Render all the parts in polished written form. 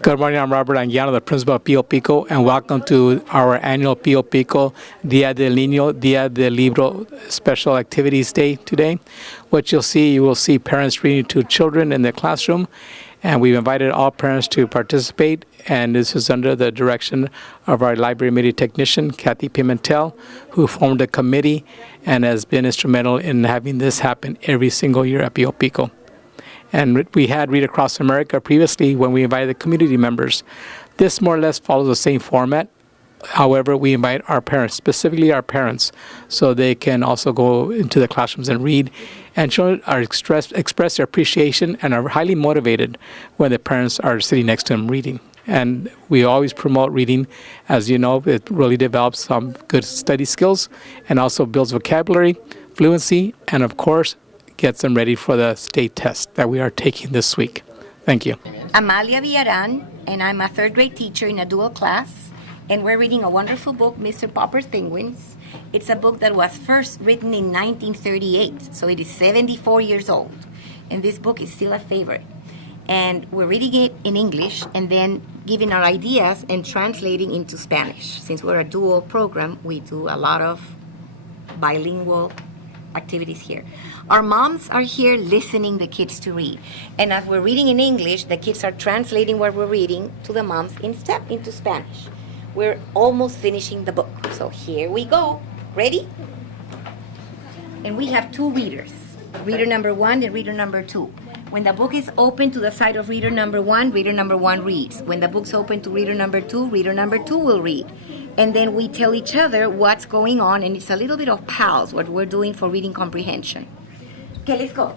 Good morning, I'm Robert Anguiano, the principal of Piopico, and welcome to our annual Piopico Día del Niño, Día del Libro Special Activities Day today. What you'll see, you will see parents reading to children in the classroom, and we've invited all parents to participate, and this is under the direction of our library media technician, Kathy Pimentel, who formed a committee and has been instrumental in having this happen every single year at Piopico. And we had Read Across America previously when we invited the community members. This more or less follows the same format. However, we invite our parents, specifically our parents, so they can also go into the classrooms and read and express their appreciation and are highly motivated when the parents are sitting next to them reading. And we always promote reading. As you know, it really develops some good study skills and also builds vocabulary, fluency, and of course, gets them ready for the state test that we are taking this week. Thank you. Amalia Villaran, and I'm a third grade teacher in a dual class, and we're reading a wonderful book, Mr. Popper's Penguins. It's a book that was first written in 1938, so it is 74 years old, and this book is still a favorite. And we're reading it in English and then giving our ideas and translating into Spanish. Since we're a dual program, we do a lot of bilingual activities here. Our moms are here listening the kids to read. And as we're reading in English, the kids are translating what we're reading to the moms into Spanish. We're almost finishing the book. So here we go. Ready? And we have two readers, reader number 1 and reader number 2. When the book is open to the side of reader number 1 reads. When the book's open to reader number 2 will read. And then we tell each other what's going on, and it's a little bit of pals, what we're doing for reading comprehension. Okay, let's go.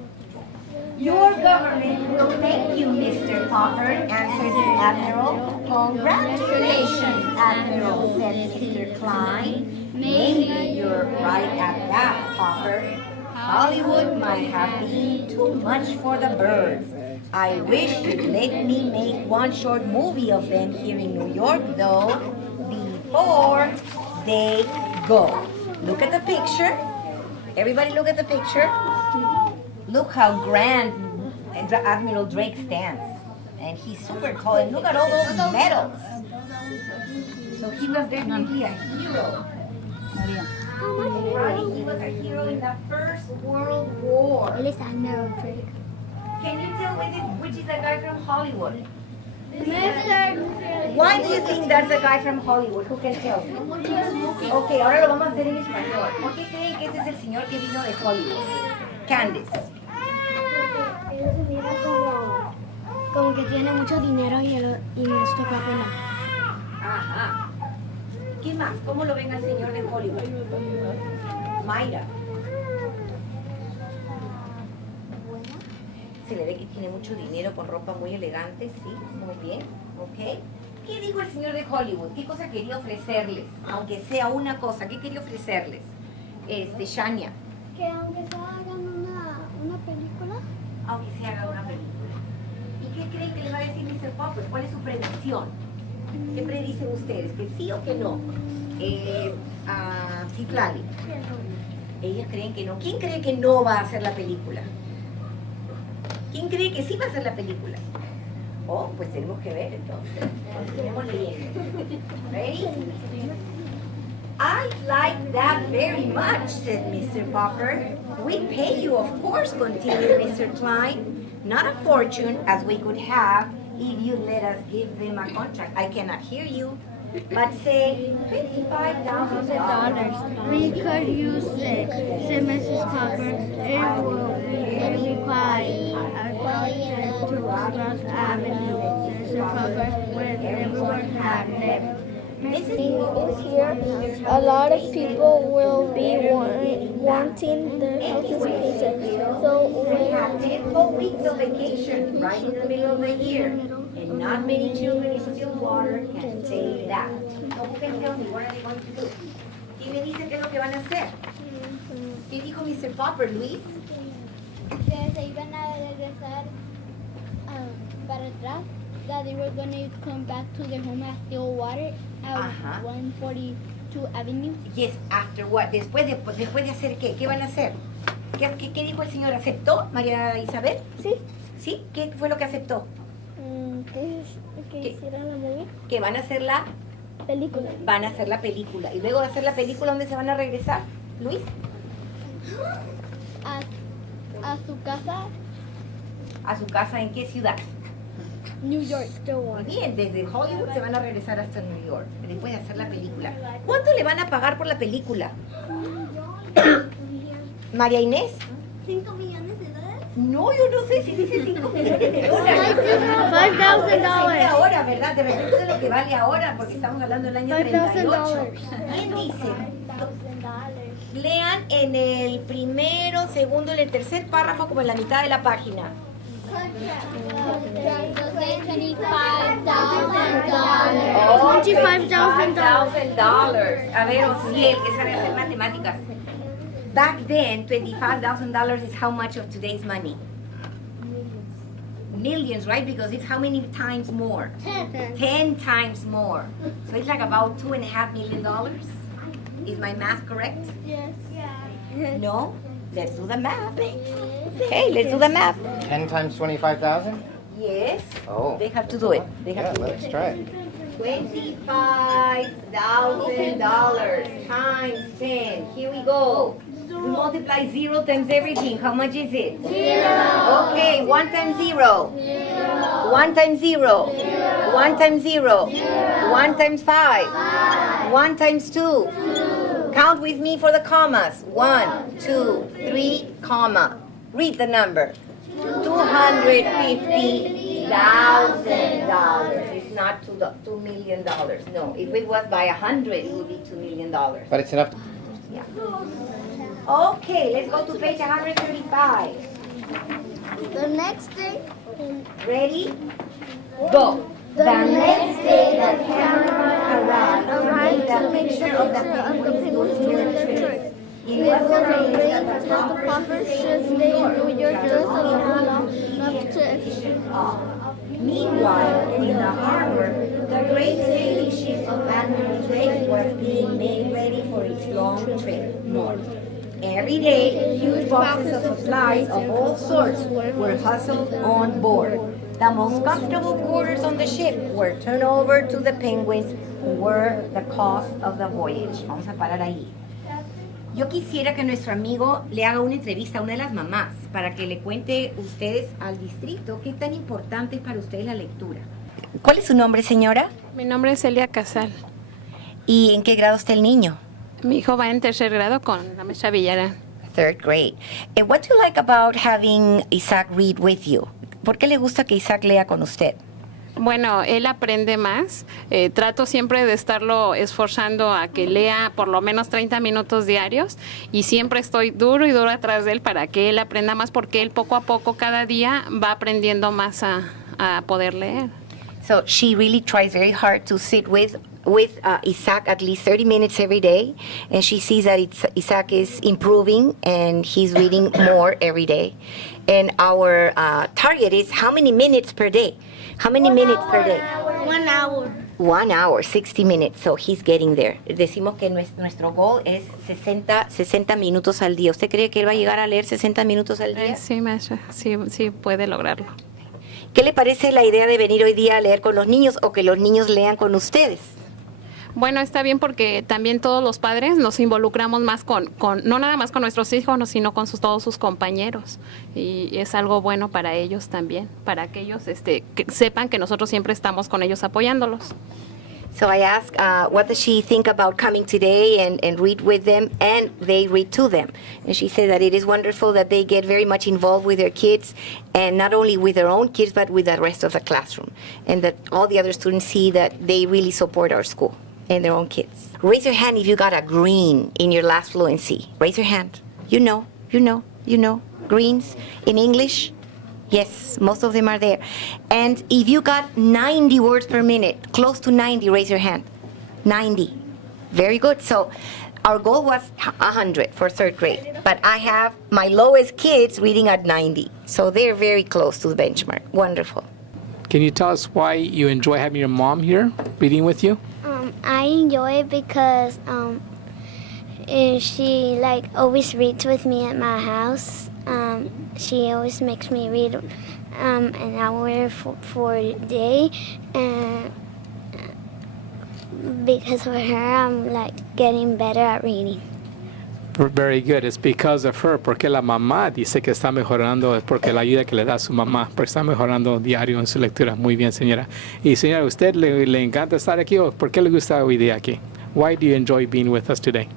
Your government will thank you, Mr. Popper, answered the Admiral. Congratulations, Admiral, said Mr. Klein. Maybe you're right at that, Popper. Hollywood might have been too much for the birds. I wish you'd let me make one short movie of them here in New York, though, before they go. Look at the picture. Everybody look at the picture. Look how grand Admiral Drake stands. And he's super tall. And look at all those medals. So he was definitely a hero. Right, he was a hero in the First World War. Él es Admiral Drake. Can you tell which is the guy from Hollywood? Mr. Why do you think that's the guy from Hollywood? Who can tell me? Ok, ahora lo vamos a hacer en español. ¿Por qué creen que ese es el señor que vino de Hollywood? Candice. Él se mira como que tiene mucho dinero y nos toca pena. Ajá. ¿Qué más? ¿Cómo lo ven al señor de Hollywood? Mayra. Se le ve que tiene mucho dinero con ropa muy elegante, sí, muy bien, ok. ¿Qué dijo el señor de Hollywood? ¿Qué cosa quería ofrecerles? Aunque sea una cosa, ¿qué quería ofrecerles? Shania. Que aunque se hagan una película. Aunque se haga una película. ¿Y qué creen que les va a decir Mr. Popper? ¿Cuál es su predicción? ¿Qué predicen ustedes? ¿Que sí o que no? Citlali. Ellas creen que no. ¿Quién cree que no va a hacer la película? ¿Quién cree que sí va a hacer la película? Oh, pues tenemos que ver entonces. Continuemos leyendo. Ready? I like that very much, said Mr. Popper. We'd pay you, of course, continued Mr. Klein. Not a fortune, as we could have if you let us give them a contract. I cannot hear you. But say $55,000. We could use it, said Mrs. Popper. It will be required. Our project to Ross Avenue, Mr. Popper, where everyone had lived. Is here. A lot of people will be wanting their houses painted. So we have 10 whole weeks of vacation right in the middle of the year. And not many children in Stillwater can say that. So who can tell me what are they going to do? ¿Quién me dice qué es lo que van a hacer? ¿Qué dijo Mr. Popper, Luis? que se iban a regresar para atrás. That they were going to come back to their home at Stillwater at 142 Avenue. Yes, after what? Después de hacer qué? ¿Qué van a hacer? ¿Qué dijo el señor? ¿Aceptó, María Isabel? Sí. ¿Sí? ¿Qué fue lo que aceptó? hicieron la movie. Que van a hacer la Película. van a hacer la película. Y luego de hacer la película, ¿dónde se van a regresar, Luis? A su casa, A su casa, ¿en qué ciudad? New York, Muy Stillwater. bien, desde Hollywood se van a regresar hasta New York, después de hacer la película. ¿Cuánto le van a pagar por la película? María Inés. $5 millones de dólares. No, yo no sé si dice 5 millones de dólares. $5,000. Ahora, ¿verdad? De repente es lo que vale ahora, porque estamos hablando del año 38. ¿Quién dice? Lean en el primero, segundo, en el tercer párrafo, como en la mitad de la página. $25,000. A ver, Ociel, que sabe hacer matemáticas. Back then, $25,000 is how much of today's money? Millions, right? Because it's how many times more? 10 times more. So it's like about $2.5 million. Is my math correct? Yes. No? Let's do the math. Hey, let's do the math. 10 times 25,000? Yes. Oh. They have to do it. They have Yeah, to do let's it. try it. $25,000 times 10. Here we go. We multiply 0 times everything. How much is it? 0. Okay, 1 times 0. 1 times 0. 1 times 0. 1 times 5. 1 times 2. Count with me for the commas. 1, 2, 3, comma. Read the number. $250,000. It's not $2 million. No, if it was by 100, it would be $2 million. But it's enough. Yeah. Okay, let's go to page 135. The next day, Ready? Go. The next day, the camera arrived to make sure of the penguins doing their tricks. It was arranged that the Popper should stay in New York just long enough to Meanwhile, in the harbor, the great sailing ship of Admiral Drake was being made ready for its long trip north. Every day, huge boxes of supplies of all sorts were hustled on board. The most comfortable quarters on the ship were turned over to the penguins, who were the cost of the voyage. Vamos a parar ahí. Yo quisiera que nuestro amigo le haga una entrevista a una de las mamás para que le cuente ustedes al distrito qué tan importante es para ustedes la lectura. ¿Cuál es su nombre, señora? Mi nombre es Celia Casal. ¿Y en qué grado está el niño? Mi hijo va en tercer grado con la maestra Villarán. Third grade. And what do you like about having Isaac read with you? ¿Por qué le gusta que Isaac lea con usted? Bueno, él aprende más. Trato siempre de estarlo esforzando a que lea por lo menos 30 minutos diarios y siempre estoy duro y duro atrás de él para que él aprenda más porque él poco a poco cada día va aprendiendo más a poder leer. So she really tries very hard to sit with Isaac at least 30 minutes every day, and she sees that Isaac is improving and he's reading more every day. And our target is how many minutes per day? How many minutes per day? 1 hour. 1 hour, 60 minutes, so he's getting there. Decimos que nuestro goal es 60 minutos al día. ¿Usted cree que él va a llegar a leer 60 minutos al día? Sí, maestra, sí puede lograrlo. ¿Qué le parece la idea de venir hoy día a leer con los niños o que los niños lean con ustedes? Bueno, está bien porque también todos los padres nos involucramos más con no nada más con nuestros hijos, sino con todos sus compañeros. Y es algo bueno para ellos también, para que ellos que sepan que nosotros siempre estamos con ellos apoyándolos. So I asked, what does she think about coming today and read with them, and they read to them? And she said that it is wonderful that they get very much involved with their kids, and not only with their own kids, but with the rest of the classroom. And that all the other students see that they really support our school and their own kids. Raise your hand if you got a green in your last fluency. Raise your hand. You know. Greens in English? Yes, most of them are there. And if you got 90 words per minute, close to 90, raise your hand. 90. Very good. So our goal was 100 for third grade. But I have my lowest kids reading at 90. So they're very close to the benchmark. Wonderful. Can you tell us why you enjoy having your mom here reading with you? I enjoy it because she always reads with me at my house. She always makes me read an hour for a day, and Because of her, I'm like getting better at reading. Very good. It's because of her. Porque la mamá dice que está mejorando, es porque la ayuda que le da a su mamá, porque está mejorando diario en su lectura. Muy bien, señora. Y señora, ¿usted le encanta estar aquí o por qué le gusta hoy día aquí? Why do you enjoy being with us today?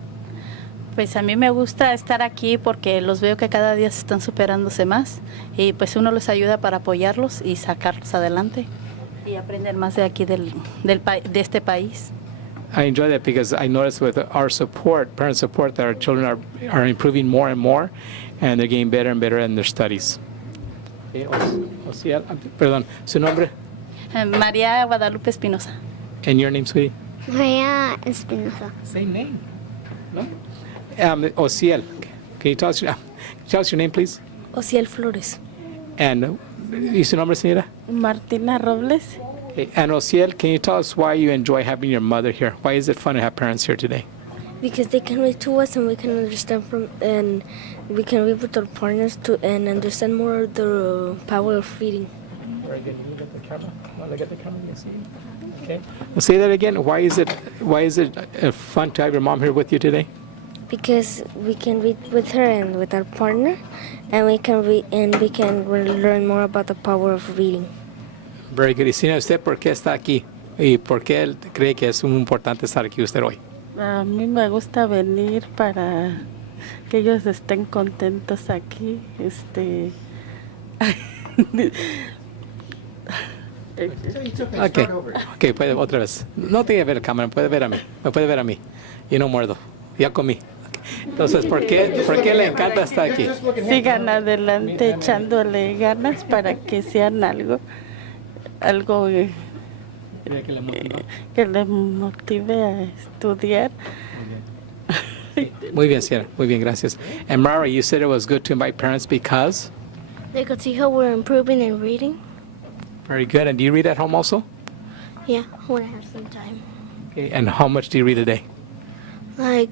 Pues a mí me gusta estar aquí porque los veo que cada día se están superándose más y pues uno les ayuda para apoyarlos y sacarlos adelante y aprender más de aquí de este país. I enjoy that because I notice with our support, parent support, that our children are improving more and more, and they're getting better and better in their studies. Perdón, ¿su nombre? María Guadalupe Espinosa. And your name, sweetie? Maria Espinosa. Same name. No? Ociel, can you tell us your name, please? Ociel Flores. And ¿y su nombre, señora? Martina Robles. And Ociel, can you tell us why you enjoy having your mother here? Why is it fun to have parents here today? Because they can read to us and we can understand and we can read with our partners and understand more of the power of reading. Very good. You look at the camera. Want to look at the camera and see? Okay. Well, say that again. Why is it fun to have your mom here with you today? Because we can read with her and with our partner, and we can read and we can learn more about the power of reading. Very good. Y señora, ¿usted por qué está aquí? ¿Y por qué cree que es muy importante estar aquí usted hoy? A mí me gusta venir para que ellos estén contentos aquí. Okay, puede otra vez. No tiene que ver la cámara, puede ver a mí. Me puede ver a mí. Y no muerdo. Ya comí. Entonces, ¿por qué le encanta estar aquí? Sigan adelante echándole ganas para que sean algo que les motive a estudiar. Muy bien, señora. Muy bien, gracias. And Mara, you said it was good to invite parents because? They could see how we're improving in reading. Very good. And do you read at home also? Yeah, when I have some time. Okay. And how much do you read a day? Like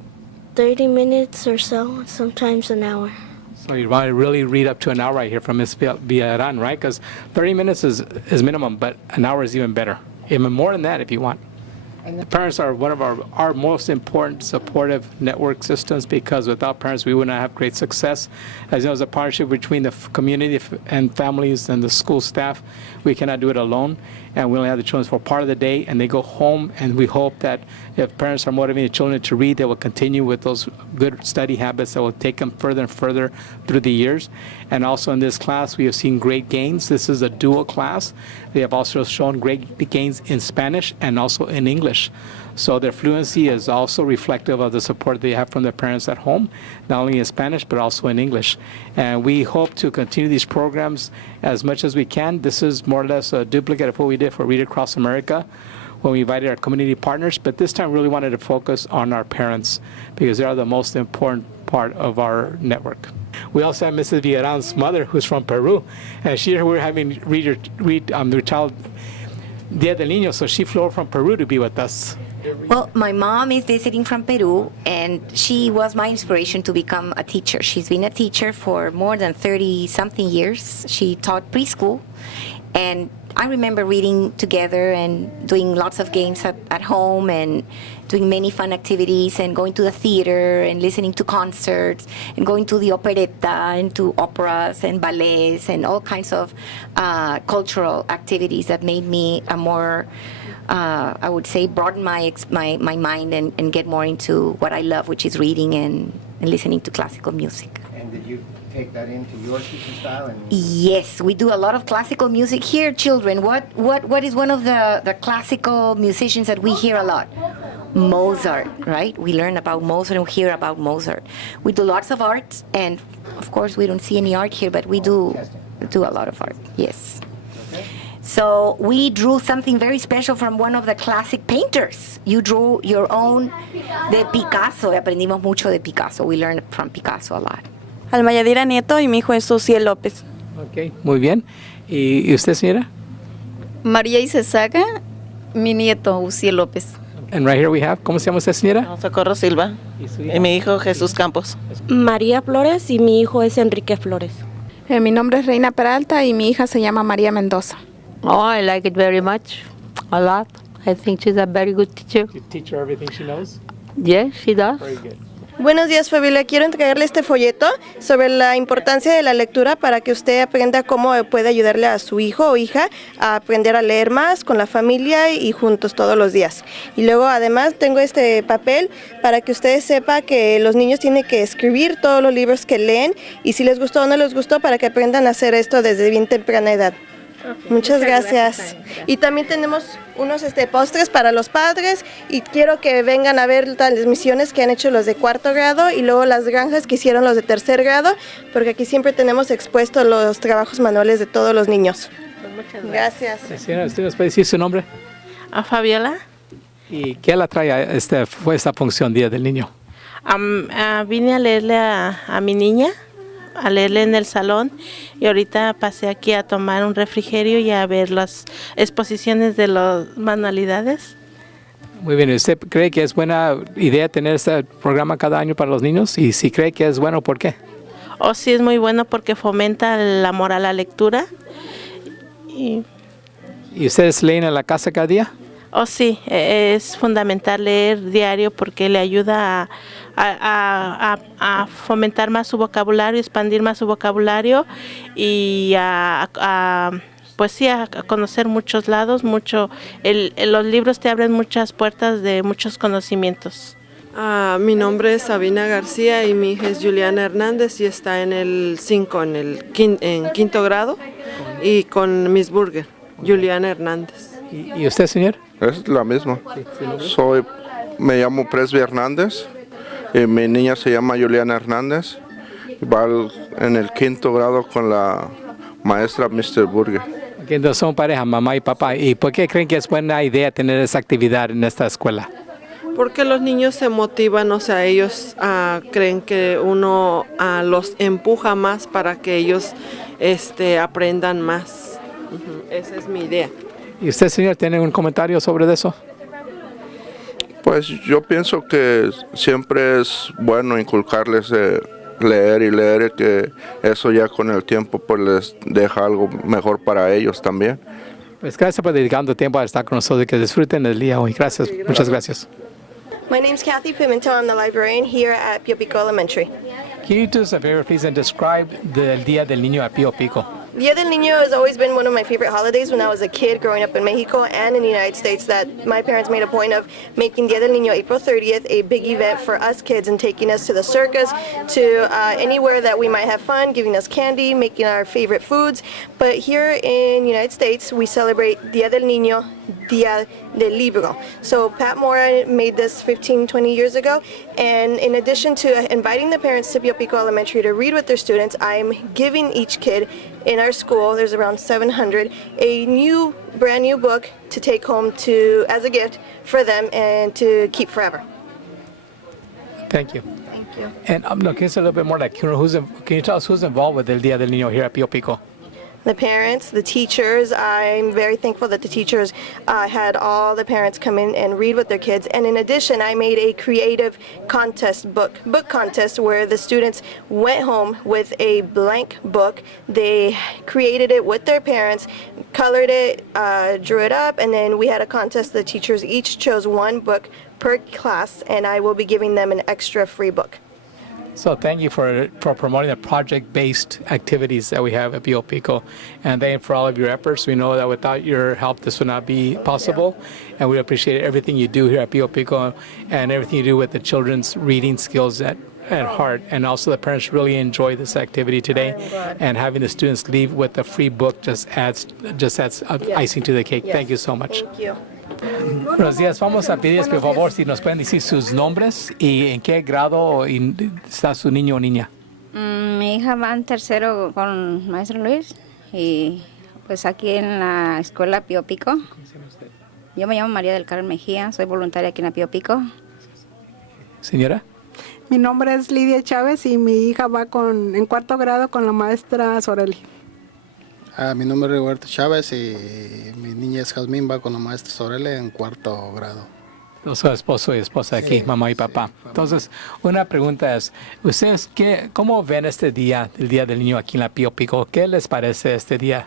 30 minutes or so, sometimes an hour. So you want to really read up to an hour right here from Ms. Villarán, right? Because 30 minutes is minimum, but an hour is even better. Even more than that if you want. And the parents are one of our most important supportive network systems because without parents, we would not have great success. As you know, it's a partnership between the community and families and the school staff. We cannot do it alone. And we only have the children for part of the day, and they go home. And we hope that if parents are motivating the children to read, they will continue with those good study habits that will take them further and further through the years. And also in this class, we have seen great gains. This is a dual class. They have also shown great gains in Spanish and also in English. So their fluency is also reflective of the support they have from their parents at home, not only in Spanish, but also in English. And we hope to continue these programs as much as we can. This is more or less a duplicate of what we did for Read Across America when we invited our community partners, but this time really wanted to focus on our parents because they are the most important part of our network. We also have Mrs. Villarán's mother, who's from Peru, and we're having read their child Dia del Niño, so she flew from Peru to be with us. Well, my mom is visiting from Peru, and she was my inspiration to become a teacher. She's been a teacher for more than 30-something years. She taught preschool, and I remember reading together and doing lots of games at home and doing many fun activities and going to the theater and listening to concerts and going to the operetta and to operas and ballets and all kinds of cultural activities that made me a more, I would say, broaden my mind and get more into what I love, which is reading and listening to classical music. And did you take that into your teaching style? Yes, we do a lot of classical music here. Children, what is one of the classical musicians that we hear a lot? Mozart, right? We learn about Mozart and we hear about Mozart. We do lots of art, and of course we don't see any art here, but we do a lot of art, yes. Okay. So we drew something very special from one of the classic painters. You drew your own, de Picasso. Aprendimos mucho de Picasso. We learned from Picasso a lot. Alma Yadira Nieto y mi hijo es Ociel López. Ok, muy bien. ¿Y usted, señora? María Isesaga, mi nieto Ociel López. And right here we have, ¿cómo se llama usted, señora? Socorro Silva y mi hijo Jesús Campos. María Flores y mi hijo es Enrique Flores. Mi nombre es Reina Peralta y mi hija se llama María Mendoza. Oh, I like it very much, a lot. I think she's a very good teacher. You teach her everything she knows? Yes, she does. Very good. Buenos días, familia. Quiero entregarle este folleto sobre la importancia de la lectura para que usted aprenda cómo puede ayudarle a su hijo o hija a aprender a leer más con la familia y juntos todos los días. Y luego, además, tengo este papel para que ustedes sepan que los niños tienen que escribir todos los libros que leen y si les gustó o no les gustó para que aprendan a hacer esto desde bien temprana edad. Muchas gracias. Y también tenemos unos postres para los padres y quiero que vengan a ver las misiones que han hecho los de 4º grado y luego las granjas que hicieron los de 3er grado, porque aquí siempre tenemos expuestos los trabajos manuales de todos los niños. Muchas gracias. Señora, ¿usted nos puede decir su nombre? A Fabiola. ¿Y qué la trae a esta función Día del Niño? Vine a leerle a mi niña, a leerle en el salón y ahorita pasé aquí a tomar un refrigerio y a ver las exposiciones de las manualidades. Muy bien, ¿usted cree que es buena idea tener este programa cada año para los niños? Y si cree que es bueno, ¿por qué? Sí, es muy bueno porque fomenta el amor a la lectura. ¿Y ustedes leen en la casa cada día? Sí, es fundamental leer diario porque le ayuda a fomentar más su vocabulario, expandir más su vocabulario y pues sí, a conocer muchos lados, los libros te abren muchas puertas de muchos conocimientos. Mi nombre es Sabina García y mi hija es Juliana Hernández y está en el 5, en 5º grado y con Miss Burger, Juliana Hernández. ¿Y usted, señor? Es la misma. Me llamo Presby Hernández y mi niña se llama Juliana Hernández y va en el 5º grado con la maestra Mr. Burger. Entonces son pareja, mamá y papá. ¿Y por qué creen que es buena idea tener esa actividad en esta escuela? Porque los niños se motivan, o sea, ellos creen que uno los empuja más para que ellos aprendan más. Esa es mi idea. ¿Y usted, señor, tiene un comentario sobre eso? Pues yo pienso que siempre es bueno inculcarles leer y leer, que eso ya con el tiempo pues les deja algo mejor para ellos también. Pues gracias por dedicando tiempo a estar con nosotros y que disfruten el día hoy. Gracias, muchas gracias. My name's Kathy Pimentel. I'm the librarian here at Piopico Elementary. Can you do us a favor, please, and describe the Día del Niño at Pio Pico? Dia del Niño has always been one of my favorite holidays when I was a kid growing up in Mexico and in the United States, that my parents made a point of making Dia del Niño April 30th a big event for us kids and taking us to the circus, to anywhere that we might have fun, giving us candy, making our favorite foods. But here in the United States, we celebrate Dia del Niño, Dia del Libro. So Pat Mora made this 15, 20 years ago, and in addition to inviting the parents to Pio Pico Elementary to read with their students, I'm giving each kid in our school, there's around 700, a brand new book to take home as a gift for them and to keep forever. Thank you. Thank you. And look, it's a little bit more like, can you tell us who's involved with the Día del Niño here at Pio Pico? The parents, the teachers. I'm very thankful that the teachers had all the parents come in and read with their kids. And in addition, I made a creative contest, book contest, where the students went home with a blank book. They created it with their parents, colored it, drew it up, and then we had a contest. The teachers each chose one book per class, and I will be giving them an extra free book. So thank you for promoting the project-based activities that we have at Pio Pico, and thank you for all of your efforts. We know that without your help, this would not be possible, and we appreciate everything you do here at Pio Pico and everything you do with the children's reading skills at heart. And also the parents really enjoy this activity today, and having the students leave with a free book just adds icing to the cake. Yes. Thank you so much. Thank you. Buenos días, vamos a pedirles por favor si nos pueden decir sus nombres y en qué grado está su niño o niña. Mi hija va en 3º con maestro Luis y pues aquí en la escuela Pio Pico. ¿Cómo se llama usted? Yo me llamo María del Carmen Mejía, soy voluntaria aquí en la Pio Pico. Señora. Mi nombre es Lidia Chávez y mi hija va en 4º grado con la maestra Soreli. Mi nombre es Roberto Chávez y mi niña es Jazmín, va con la maestra Soreli en 4º grado. Su esposo y esposa aquí, sí, mamá y papá. Entonces, una pregunta es, ¿ustedes cómo ven este día, el Día del Niño aquí en la Pio Pico? ¿Qué les parece este día?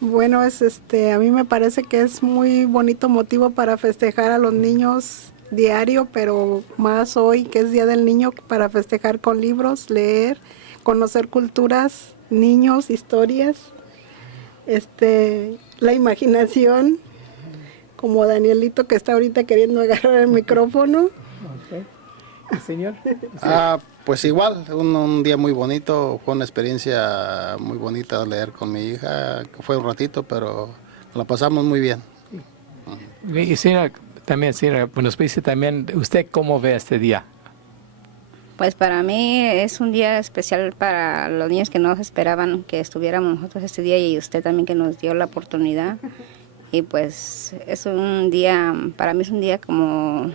Bueno, a mí me parece que es muy bonito motivo para festejar a los niños diario, pero más hoy que es Día del Niño, para festejar con libros, leer, conocer culturas, niños, historias, la imaginación, como Danielito que está ahorita queriendo agarrar el micrófono. Okay. ¿Señor? Pues igual, un día muy bonito, fue una experiencia muy bonita leer con mi hija, que fue un ratito, pero la pasamos muy bien. Y señora, también, señora, nos dice también, ¿usted cómo ve este día? Pues para mí es un día especial para los niños que no esperaban que estuviéramos nosotros este día y usted también que nos dio la oportunidad. Y pues es un día, para mí es un día como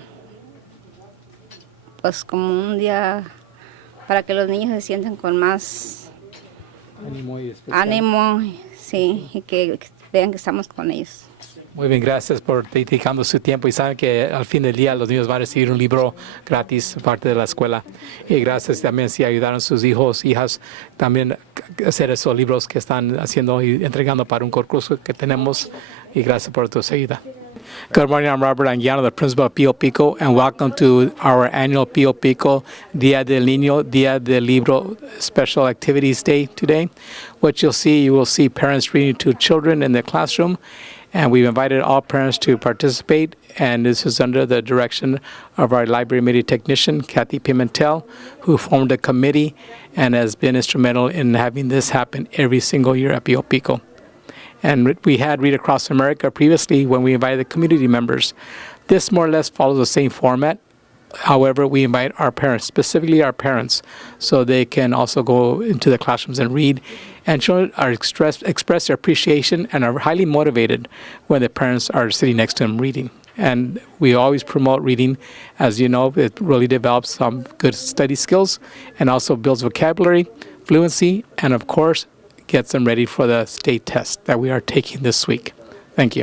un día para que los niños se sientan con más ánimo, sí, y que vean que estamos con ellos. Muy bien, gracias por dedicando su tiempo y saben que al fin del día los niños van a recibir un libro gratis parte de la escuela. Y gracias también si ayudaron a sus hijos, hijas, también hacer esos libros que están haciendo y entregando para un concurso que tenemos. Y gracias por tu ayuda. Good morning, I'm Robert Anguiano, the principal of Piopico, and welcome to our annual Piopico Día del Niño, Día del Libro Special Activities Day today. What you will see parents reading to children in the classroom, and we've invited all parents to participate, and this is under the direction of our library media technician, Kathy Pimentel, who formed a committee and has been instrumental in having this happen every single year at Piopico. And we had Read Across America previously when we invited the community members. This more or less follows the same format. However, we invite our parents, specifically our parents, so they can also go into the classrooms and read. And children are express their appreciation and are highly motivated when the parents are sitting next to them reading. And we always promote reading. As you know, it really develops some good study skills and also builds vocabulary, fluency, and of course, gets them ready for the state test that we are taking this week. Thank you.